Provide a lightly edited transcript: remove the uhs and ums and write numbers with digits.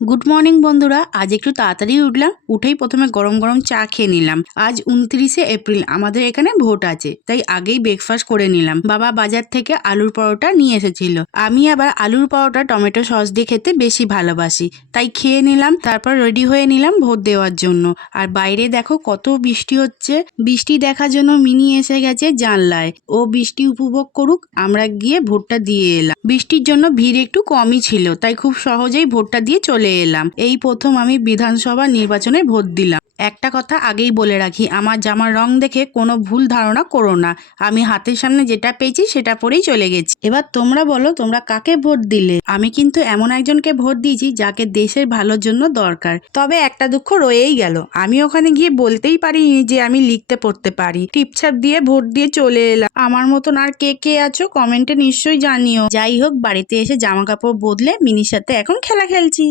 Good morning বন্ধুরা। আজ একটু তাড়াতাড়ি উঠলাম, উঠেই প্রথমে গরম গরম চা খেয়ে নিলাম। আজ 29শে এপ্রিল, আমাদের এখানে ভোট আছে, তাই আগেই ব্রেকফাস্ট করে নিলাম। বাবা বাজার থেকে আলুর পরোটা নিয়ে এসেছিল। আমি আবার আলুর পরোটা টমেটো সস দিয়ে খেতে বেশি ভালোবাসি, তাই খেয়ে নিলাম। তারপর রেডি হয়ে নিলাম ভোট দেওয়ার জন্য। আর বাইরে দেখো কত বৃষ্টি হচ্ছে। বৃষ্টি দেখার জন্য মিনি এসে গেছে জানলায়। ও বৃষ্টি উপভোগ করুক, আমরা গিয়ে ভোটটা দিয়ে এলাম। বৃষ্টির জন্য ভিড় একটু কমই ছিল, তাই খুব সহজেই ভোটটা দিয়ে চলে এলাম। এই প্রথম আমি বিধানসভা নির্বাচনে ভোট দিলাম। একটা কথা আগেই বলে রাখি, আমার জামার রং দেখে কোনো ভুল ধারণা করো না। আমি হাতের সামনে যেটা পেয়েছি সেটা পরেই চলে গেছি। এবার তোমরা বলো, তোমরা কাকে ভোট দিলে? আমি কিন্তু এমন একজনকে ভোট দিয়েছি যাকে দেশের ভালোর জন্য দরকার। তবে একটা দুঃখ রয়েই গেল, আমি ওখানে গিয়ে বলতেই পারিনি যে আমি লিখতে পড়তে পারি। টিপছাপ দিয়ে ভোট দিয়ে চলে এলাম। আমার মতন আর কে কে আছো কমেন্টে নিশ্চয়ই জানিও। যাই হোক, বাড়িতে এসে জামা কাপড় বদলে মিনির সাথে এখন খেলা খেলছি।